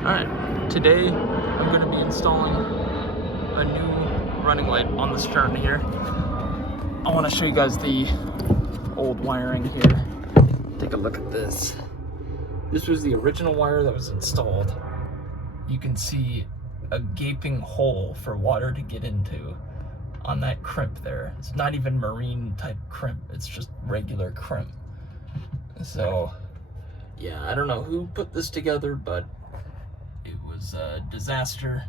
Alright, today I'm going to be installing a new running light on the stern here. I want to show you guys the old wiring here. Take a look at this. This was the original wire that was installed. You can see a gaping hole for water to get into on that crimp there. It's not even marine type crimp, it's just regular crimp. So yeah, I don't know who put this together, but it was a disaster.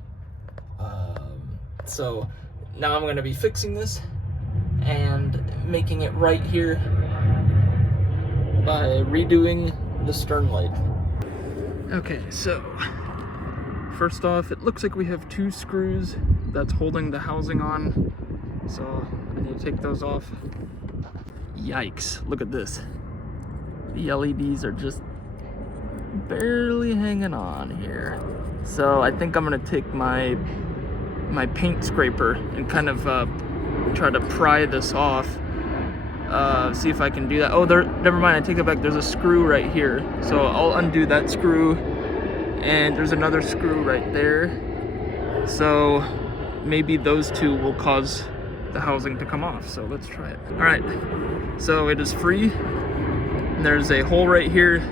So now I'm going to be fixing this and making it right here by redoing the stern light. Okay, so first off, it looks like we have two screws that's holding the housing on, so I need to take those off. Yikes, look at this. The LEDs are just barely hanging on here. So I think I'm gonna take my paint scraper and kind of try to pry this off. See if I can do that. Oh, never mind, I take it back. There's a screw right here. So I'll undo that screw, and there's another screw right there. So maybe those two will cause the housing to come off. So let's try it. All right, so it is free. There's a hole right here.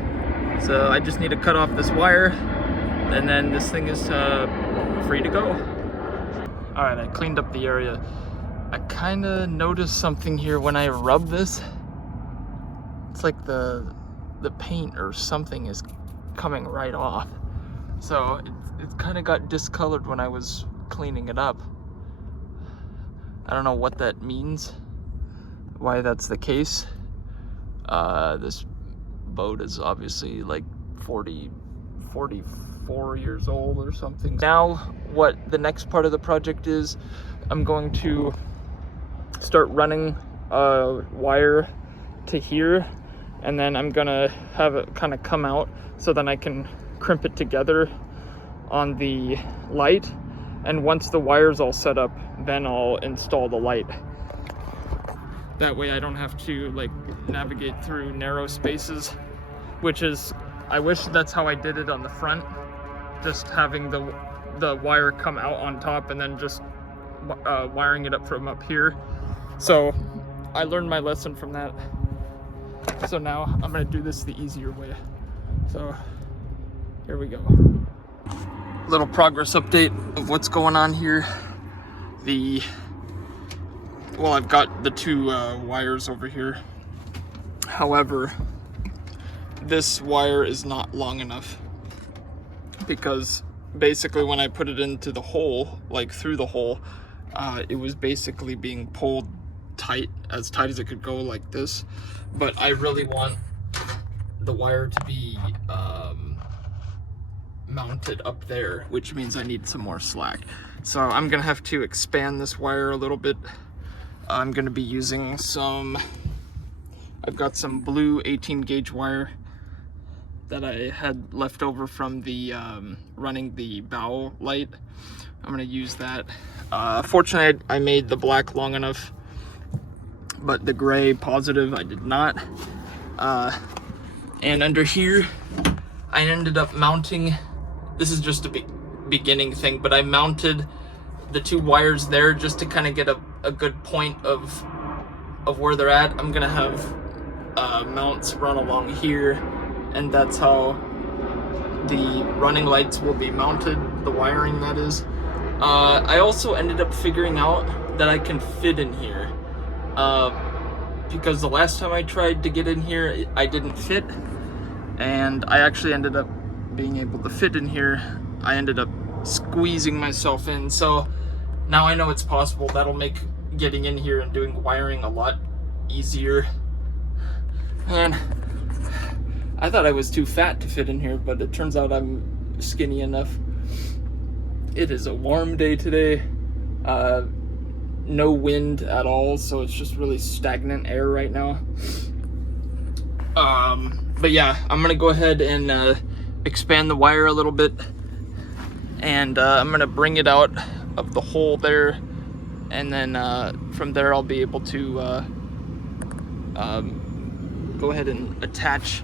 So I just need to cut off this wire, and then this thing is free to go. All right, I cleaned up the area. I kind of noticed something here when I rub this. It's like the paint or something is coming right off. So it kind of got discolored when I was cleaning it up. I don't know what that means, why that's the case. This boat is obviously like 44 years old or something. Now what the next part of the project is, I'm going to start running a wire to here, and then I'm gonna have it kind of come out so then I can crimp it together on the light, and once the wire's all set up, then I'll install the light. That way I don't have to like navigate through narrow spaces, which is, I wish that's how I did it on the front, just having the wire come out on top and then just wiring it up from up here. So I learned my lesson from that. So now I'm gonna do this the easier way. So here we go. Little progress update of what's going on here. Well, I've got the two wires over here. However, this wire is not long enough, because basically when I put it into the hole, like through the hole, it was basically being pulled tight as it could go, like this. But I really want the wire to be mounted up there, which means I need some more slack. So I'm gonna have to expand this wire a little bit. I'm gonna be using I've got some blue 18 gauge wire that I had left over from the running the bow light. I'm gonna use that. Fortunately, I made the black long enough, but the gray positive I did not. And under here, I ended up mounting, this is just a beginning thing, but I mounted the two wires there just to kind of get a good point of where they're at. I'm gonna have mounts run along here, and that's how the running lights will be mounted, the wiring that is. I also ended up figuring out that I can fit in here, because the last time I tried to get in here, I didn't fit, and I actually ended up being able to fit in here. I ended up squeezing myself in, so now I know it's possible. That'll make getting in here and doing wiring a lot easier. And I thought I was too fat to fit in here, but it turns out I'm skinny enough. It is a warm day today. No wind at all, so it's just really stagnant air right now. But yeah, I'm gonna go ahead and expand the wire a little bit, and I'm gonna bring it out of the hole there, and then from there I'll be able to go ahead and attach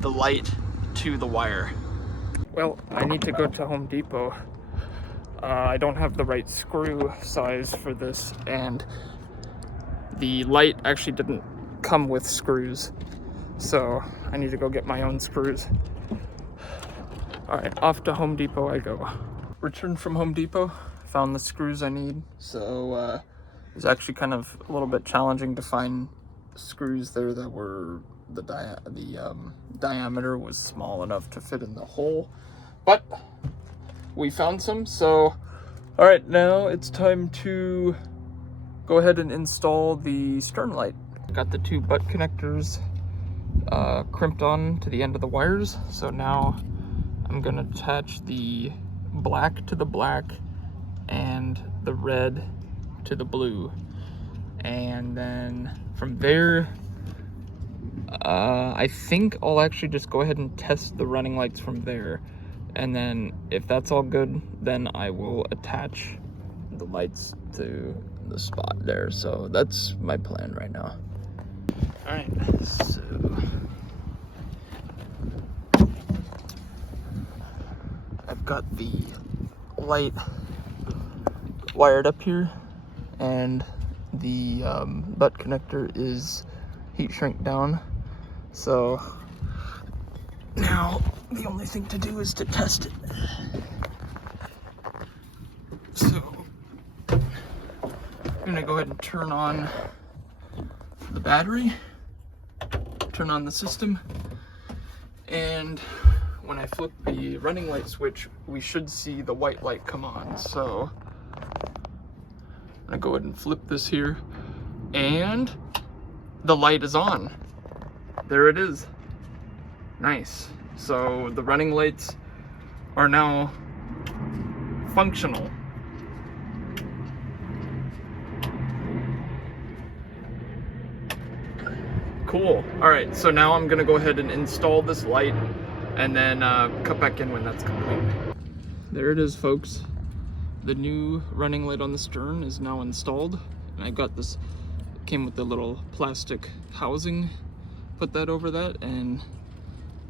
the light to the wire. Well, I need to go to Home Depot. I don't have the right screw size for this, and the light actually didn't come with screws, so I need to go get my own screws. All right, off to Home Depot I go. Returned from Home Depot, found the screws I need. So it was actually kind of a little bit challenging to find screws there that were the diameter was small enough to fit in the hole, but we found some. So all right, now it's time to go ahead and install the stern light. Got the two butt connectors crimped on to the end of the wires, so now I'm gonna attach the black to the black and the red to the blue, and then from there I think I'll actually just go ahead and test the running lights from there, and then if that's all good, then I will attach the lights to the spot there. So that's my plan right now. All right, so I've got the light wired up here, and the butt connector is heat shrink down. So now the only thing to do is to test it. So I'm gonna go ahead and turn on the battery, turn on the system, and when I flip the running light switch, we should see the white light come on. So I'm gonna go ahead and flip this here, and the light is on. There it is. Nice. So the running lights are now functional. Cool. All right, so now I'm gonna go ahead and install this light, and then cut back in when that's complete. There it is, folks. The new running light on the stern is now installed, and I got this, came with the little plastic housing, put that over that, and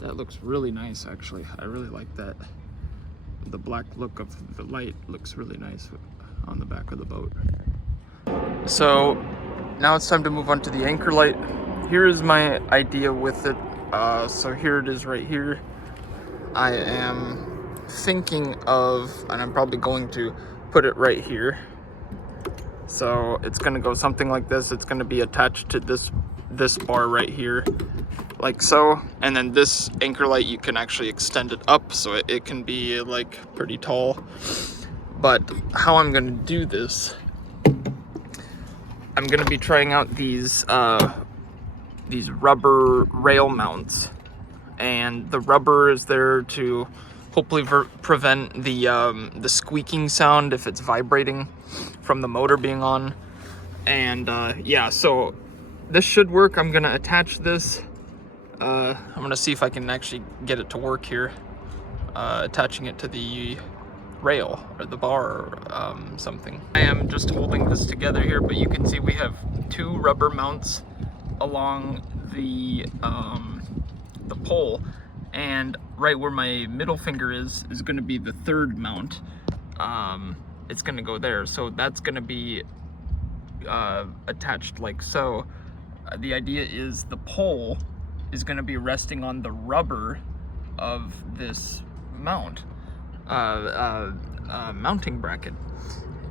that looks really nice actually. I really like that. The black look of the light looks really nice on the back of the boat. So now it's time to move on to the anchor light. Here is my idea with it. So here it is right here. I am thinking of, and I'm probably going to put it right here. So it's gonna go something like this. It's gonna be attached to this bar right here, like so. And then this anchor light, you can actually extend it up so it can be like pretty tall. But how I'm gonna do this, I'm gonna be trying out these rubber rail mounts, and the rubber is there to hopefully prevent the squeaking sound if it's vibrating from the motor being on. And yeah, so this should work. I'm gonna attach this. I'm gonna see if I can actually get it to work here, attaching it to the rail or the bar or something. I am just holding this together here, but you can see we have two rubber mounts along the pole, and right where my middle finger is going to be the third mount. It's going to go there, so that's going to be attached like so. The idea is the pole is going to be resting on the rubber of this mount, mounting bracket,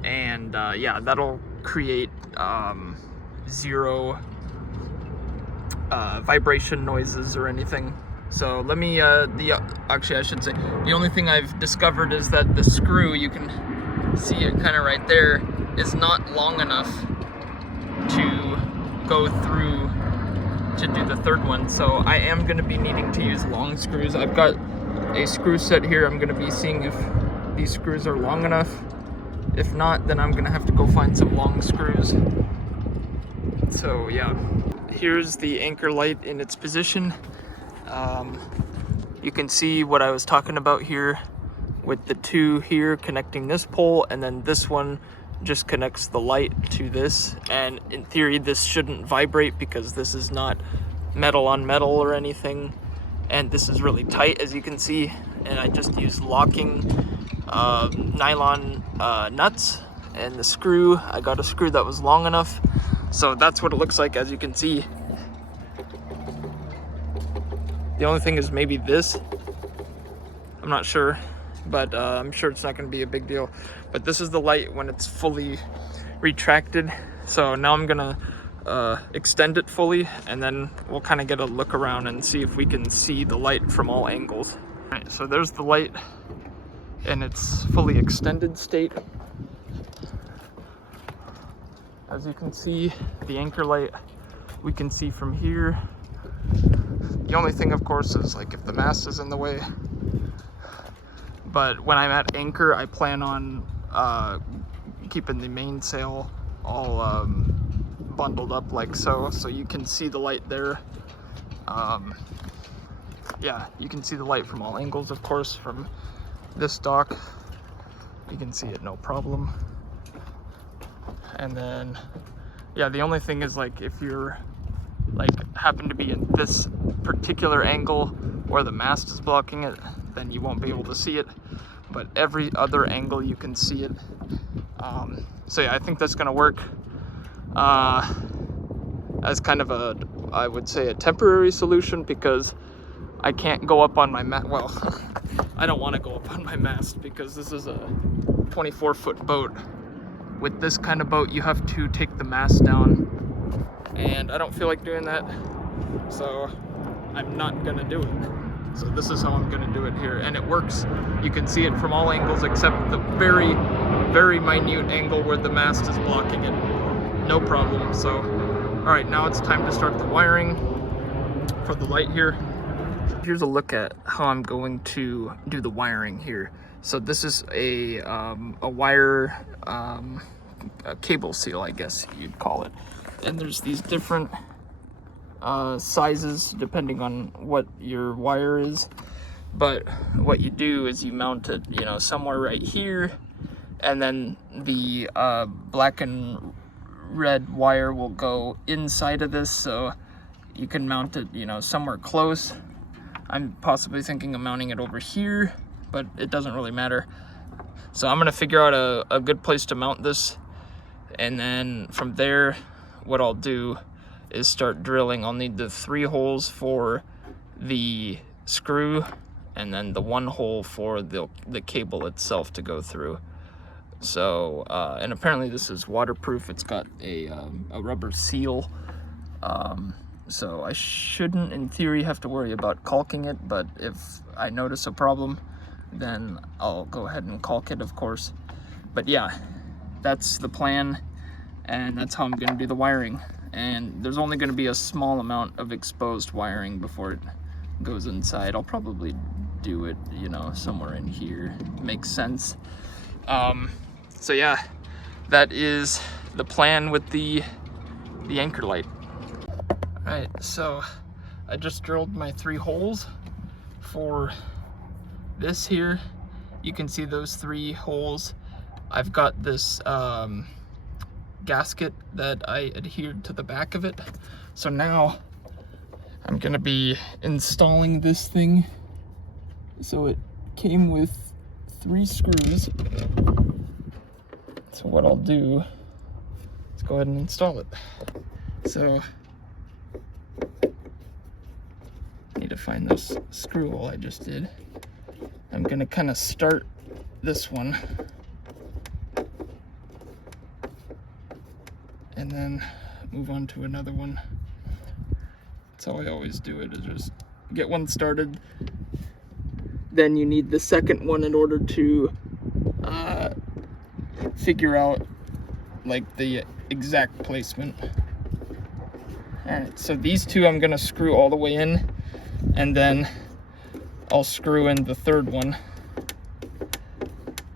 and yeah, that'll create zero vibration noises or anything. So let me actually I should say the only thing I've discovered is that the screw, you can see it kind of right there, is not long enough to go through to do the third one. So I am going to be needing to use long screws. I've got a screw set here. I'm going to be seeing if these screws are long enough. If not, then I'm going to have to go find some long screws. So yeah, here's the anchor light in its position. You can see what I was talking about here with the two here connecting this pole, and then this one just connects the light to this. And in theory, this shouldn't vibrate because this is not metal on metal or anything, and this is really tight, as you can see. and I just used locking nylon nuts, and the screw, I got a screw that was long enough. So that's what it looks like. As you can see, the only thing is maybe this, I'm not sure, but I'm sure it's not going to be a big deal. But this is the light when it's fully retracted. So now I'm gonna extend it fully, and then we'll kind of get a look around and see if we can see the light from all angles. All right, so there's the light in its fully extended state. As you can see, the anchor light we can see from here. The only thing, of course, is like if the mast is in the way. But when I'm at anchor, I plan on keeping the mainsail all bundled up like so you can see the light there. Yeah, you can see the light from all angles, of course. From this dock, you can see it no problem. And then, yeah, the only thing is, like, if you're like happen to be in this particular angle where the mast is blocking it, then you won't be able to see it, but every other angle you can see it. So yeah, I think that's gonna work as kind of a, I would say, a temporary solution, because I can't go up on my mast. Well, I don't want to go up on my mast because this is a 24-foot boat. With this kind of boat, you have to take the mast down, and I don't feel like doing that, so I'm not gonna do it. So this is how I'm gonna do it here, and it works. You can see it from all angles except the very, very minute angle where the mast is blocking it. No problem. So, all right, now it's time to start the wiring for the light here. Here's a look at how I'm going to do the wiring here. So this is a wire, a cable seal, I guess you'd call it. And there's these different sizes depending on what your wire is. But what you do is you mount it, you know, somewhere right here, and then the black and red wire will go inside of this, so you can mount it, you know, somewhere close. I'm possibly thinking of mounting it over here, but it doesn't really matter. So I'm gonna figure out a good place to mount this, and then from there, what I'll do is start drilling. I'll need the 3 holes for the screw, and then the 1 hole for the cable itself to go through. So, and apparently this is waterproof. It's got a rubber seal. So I shouldn't, in theory, have to worry about caulking it, but if I notice a problem, then I'll go ahead and caulk it, of course. But yeah, that's the plan, and that's how I'm gonna do the wiring. And there's only gonna be a small amount of exposed wiring before it goes inside. I'll probably do it, you know, somewhere in here. Makes sense. So yeah, that is the plan with the anchor light. All right, so I just drilled my 3 holes for this here. You can see those 3 holes. I've got this gasket that I adhered to the back of it. So now I'm gonna be installing this thing. So it came with 3 screws. So what I'll do is go ahead and install it. So I need to find this screw hole I just did. I'm gonna kind of start this one and then move on to another one. That's how I always do it, is just get one started. Then you need the second one in order to figure out like the exact placement. Alright, so these 2 I'm gonna screw all the way in, and then I'll screw in the 3rd one.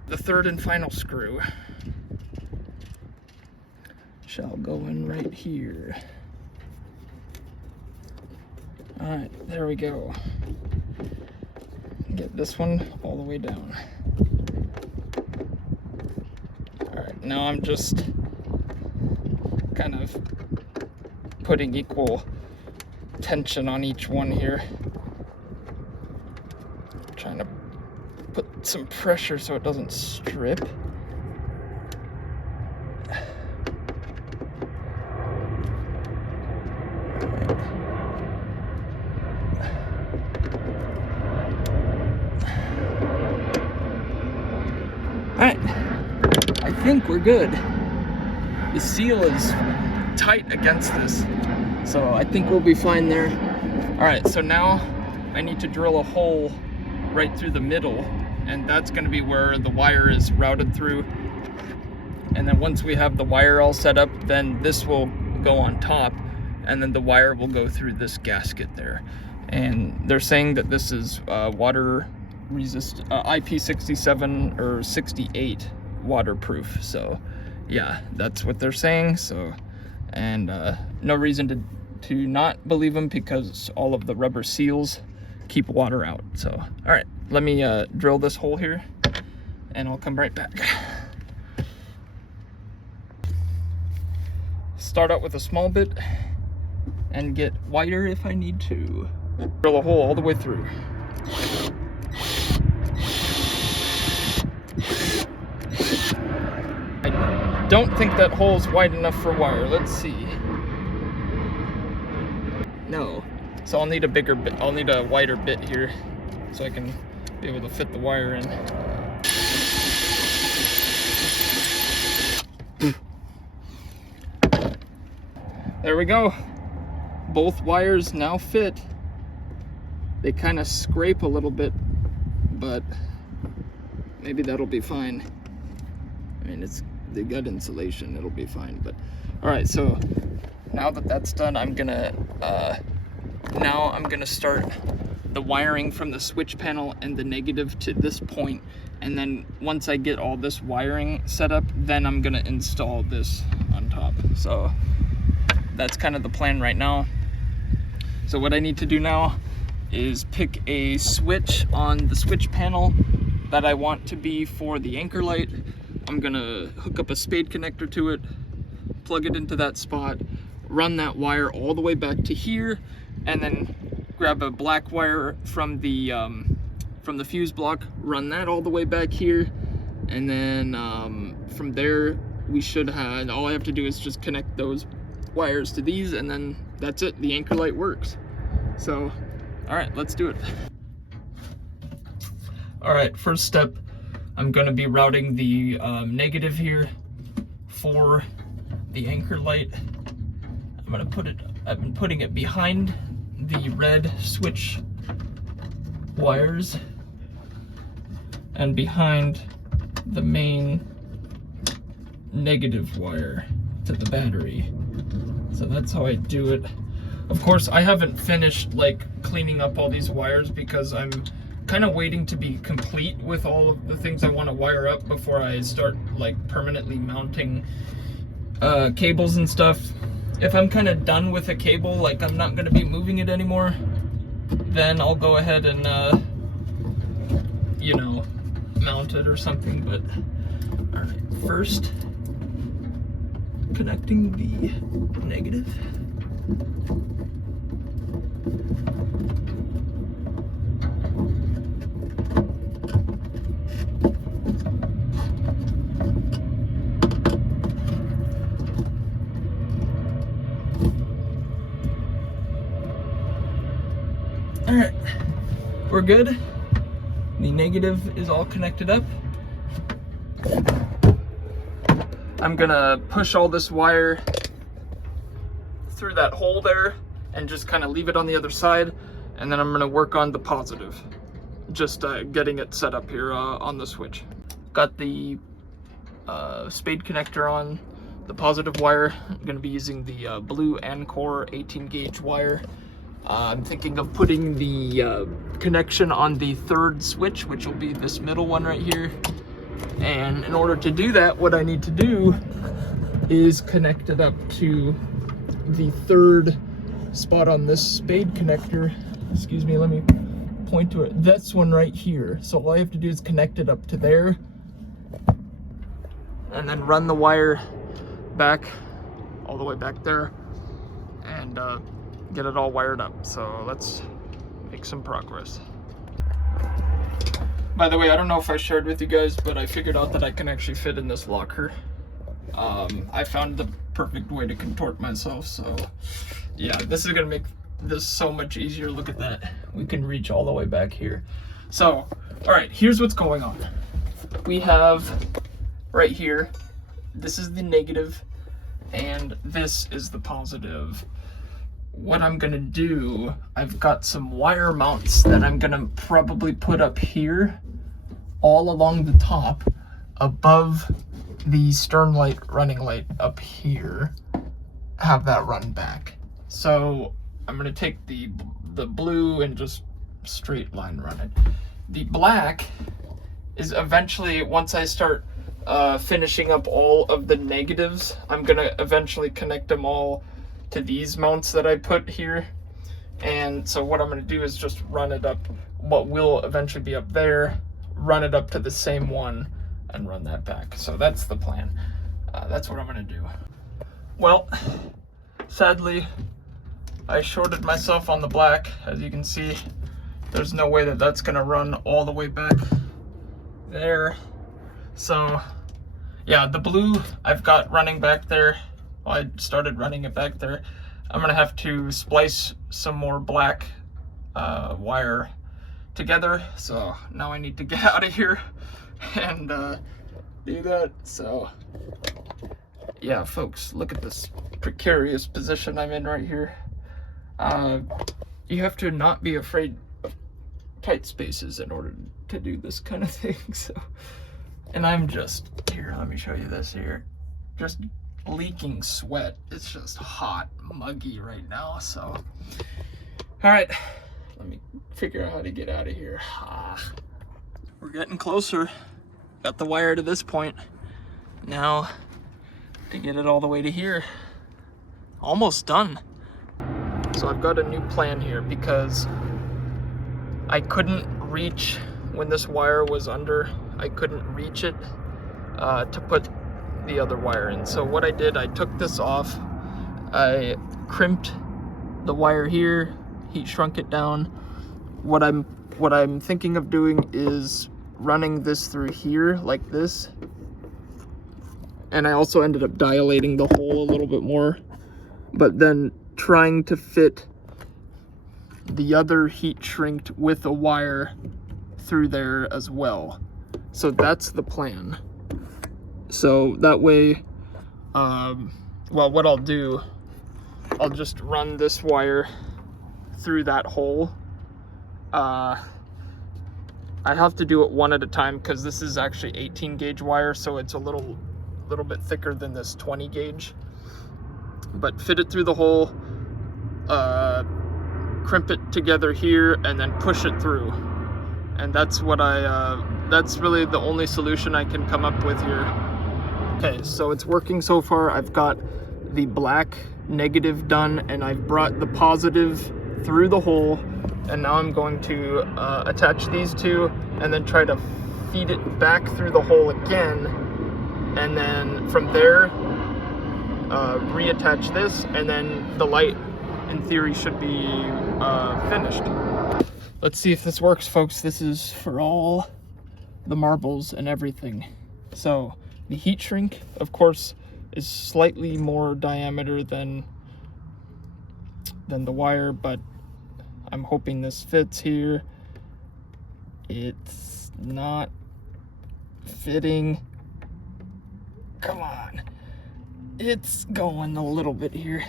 The 3rd and final screw shall go in right here. Alright, there we go. Get this one all the way down. Alright, now I'm just kind of putting equal tension on each one here. Trying to some pressure so it doesn't strip. Alright, I think we're good. The seal is tight against this, so I think we'll be fine there. Alright, so now I need to drill a hole right through the middle, and that's going to be where the wire is routed through. And then once we have the wire all set up, then this will go on top, and then the wire will go through this gasket there. And they're saying that this is water resist, IP67 or 68 waterproof. So yeah, that's what they're saying. So, and no reason to not believe them, because all of the rubber seals keep water out. So all right, let me drill this hole here and I'll come right back. Start out with a small bit and get wider if I need to. Drill a hole all the way through. I don't think that hole's wide enough for wire. Let's see. No. So I'll need a bigger bit. I'll need a wider bit here so I can be able to fit the wire in. There we go. Both wires now fit. They kind of scrape a little bit, but maybe that'll be fine. I mean, they got insulation, it'll be fine. But all right, so now that that's done, I'm gonna start the wiring from the switch panel and the negative to this point, and then once I get all this wiring set up, then I'm gonna install this on top. So that's kind of the plan right now. So what I need to do now is pick a switch on the switch panel that I want to be for the anchor light. I'm gonna hook up a spade connector to it, plug it into that spot, run that wire all the way back to here, and then grab a black wire from the fuse block, run that all the way back here, and then from there we should have, all I have to do is just connect those wires to these, and then that's it. The anchor light works. So all right, let's do it. All right, first step, I'm going to be routing the negative here for the anchor light. I'm going to put it, I've been putting it behind the red switch wires and behind the main negative wire to the battery. So that's how I do it. Of course, I haven't finished like cleaning up all these wires because I'm kind of waiting to be complete with all of the things I want to wire up before I start like permanently mounting cables and stuff. If I'm kind of done with a cable, like I'm not going to be moving it anymore, then I'll go ahead and you know, mount it or something. But all right, first connecting the negative. All right, we're good. The negative is all connected up. I'm gonna push all this wire through that hole there and just kind of leave it on the other side, and then I'm gonna work on the positive, just getting it set up here on the switch. Got the spade connector on the positive wire. I'm gonna be using the blue Encore 18 gauge wire. I'm thinking of putting the connection on the third switch, which will be this middle one right here. And in order to do that, what I need to do is connect it up to the third spot on this spade connector. Excuse me, let me point to it. This one right here. So all I have to do is connect it up to there and then run the wire back all the way back there and get it all wired up. So let's make some progress. By the way, I don't know if I shared with you guys, but I figured out that I can actually fit in this locker. I found the perfect way to contort myself, so yeah, this is gonna make this so much easier. Look at that. We can reach all the way back here. So, all right, here's what's going on. We have right here, this is the negative, and this is the positive. What I'm gonna do, I've got some wire mounts that I'm gonna probably put up here, all along the top, above the stern light, running light up here, have that run back. So I'm gonna take the blue and just straight line run it. The black is eventually, once I start finishing up all of the negatives, I'm gonna eventually connect them all to these mounts that I put here. And so what I'm gonna do is just run it up, what will eventually be up there, run it up to the same one and run that back. So that's the plan. That's what I'm gonna do. Well, sadly, I shorted myself on the black. As you can see, there's no way that that's gonna run all the way back there. So yeah, the blue I've got running back there. Well, I started running it back there. I'm gonna have to splice some more black wire together. So now I need to get out of here and do that. So yeah, folks, look at this precarious position I'm in right here. You have to not be afraid of tight spaces in order to do this kind of thing. So, and I'm just here, let me show you this here, just leaking sweat. It's just hot, muggy right now. So all right, let me figure out how to get out of here. We're getting closer. Got the wire to this point. Now to get it all the way to here. Almost done. So I've got a new plan here because I couldn't reach, when this wire was under, I couldn't reach it to put the other wire in. So what I did, I took this off, I crimped the wire here, heat shrunk it down. What I'm thinking of doing is running this through here like this. And I also ended up dilating the hole a little bit more, but then trying to fit the other heat shrinked with a wire through there as well. So that's the plan. So that way, well, what I'll do, I'll just run this wire through that hole. I have to do it one at a time because this is actually 18 gauge wire, so it's a little bit thicker than this 20 gauge. But fit it through the hole, crimp it together here, and then push it through. And that's what that's really the only solution I can come up with here. Okay, so it's working so far. I've got the black negative done, and I've brought the positive through the hole, and now I'm going to attach these two and then try to feed it back through the hole again, and then from there reattach this, and then the light in theory should be finished. Let's see if this works, folks. This is for all the marbles and everything. So the heat shrink, of course, is slightly more diameter than the wire, but I'm hoping this fits here. It's not fitting. Come on. It's going a little bit here.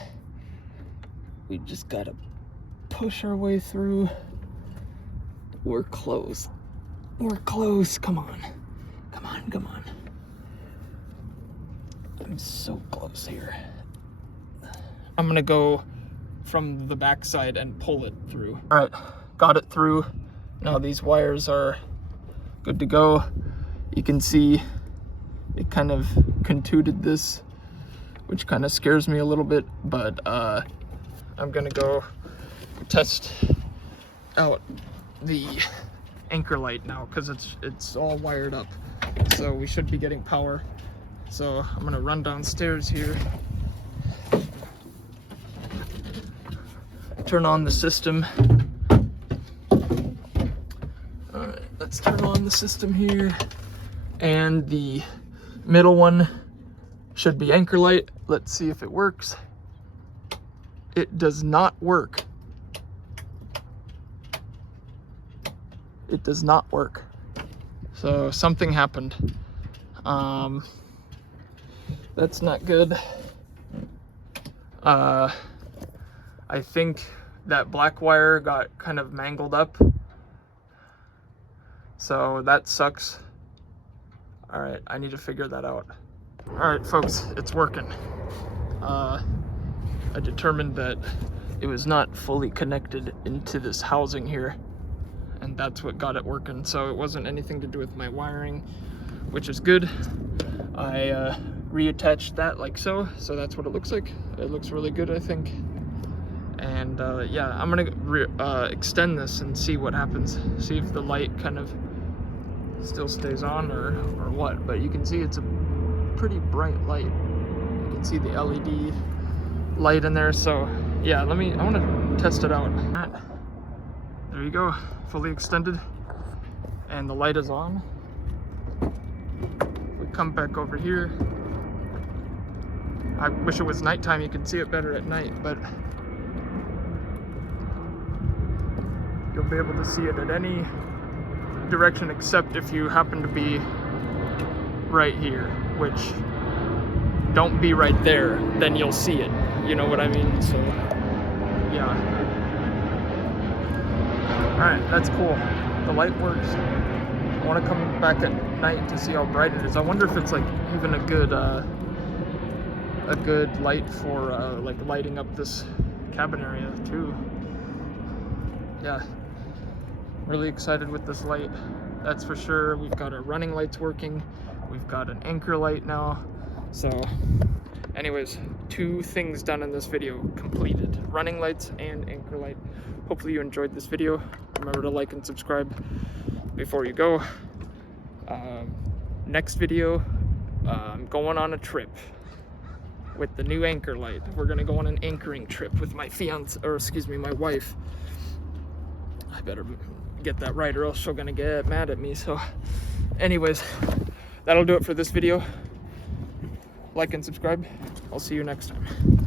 We just gotta push our way through. We're close. We're close. Come on. Come on, come on. I'm so close here. I'm gonna go from the back side and pull it through. All right, got it through. Now these wires are good to go. You can see it kind of contuted this, which kind of scares me a little bit, but I'm gonna go test out the anchor light now because it's all wired up, so we should be getting power. So I'm gonna run downstairs here, turn on the system. All right, let's turn on on the system here. And the middle one should be anchor light. Let's see if it works. It does not work. It does not work. So something happened. That's not good. I think that black wire got kind of mangled up. So that sucks. All right, I need to figure that out. All right, folks, it's working. I determined that it was not fully connected into this housing here, and that's what got it working. So it wasn't anything to do with my wiring, which is good. I reattached that like so that's what it looks like. It looks really good, I think. And yeah, I'm gonna extend this and see what happens. See if the light kind of still stays on or what. But you can see it's a pretty bright light. You can see the LED light in there. So yeah, I want to test it out. There you go, fully extended, and the light is on. We come back over here. I wish it was nighttime, you could see it better at night, but you'll be able to see it at any direction except if you happen to be right here, which don't be right there, then you'll see it. You know what I mean? So yeah. Alright, that's cool. The light works. I want to come back at night to see how bright it is. I wonder if it's like even a good light for like lighting up this cabin area too. Yeah, really excited with this light, that's for sure. We've got our running lights working. We've got an anchor light now. So anyways, 2 things done in this video completed: running lights and anchor light. Hopefully you enjoyed this video. Remember to like and subscribe before you go. Next video, I'm going on a trip with the new anchor light. We're gonna go on an anchoring trip with my my wife. I better get that right or else she's gonna get mad at me. So anyways, that'll do it for this video. Like and subscribe. I'll see you next time.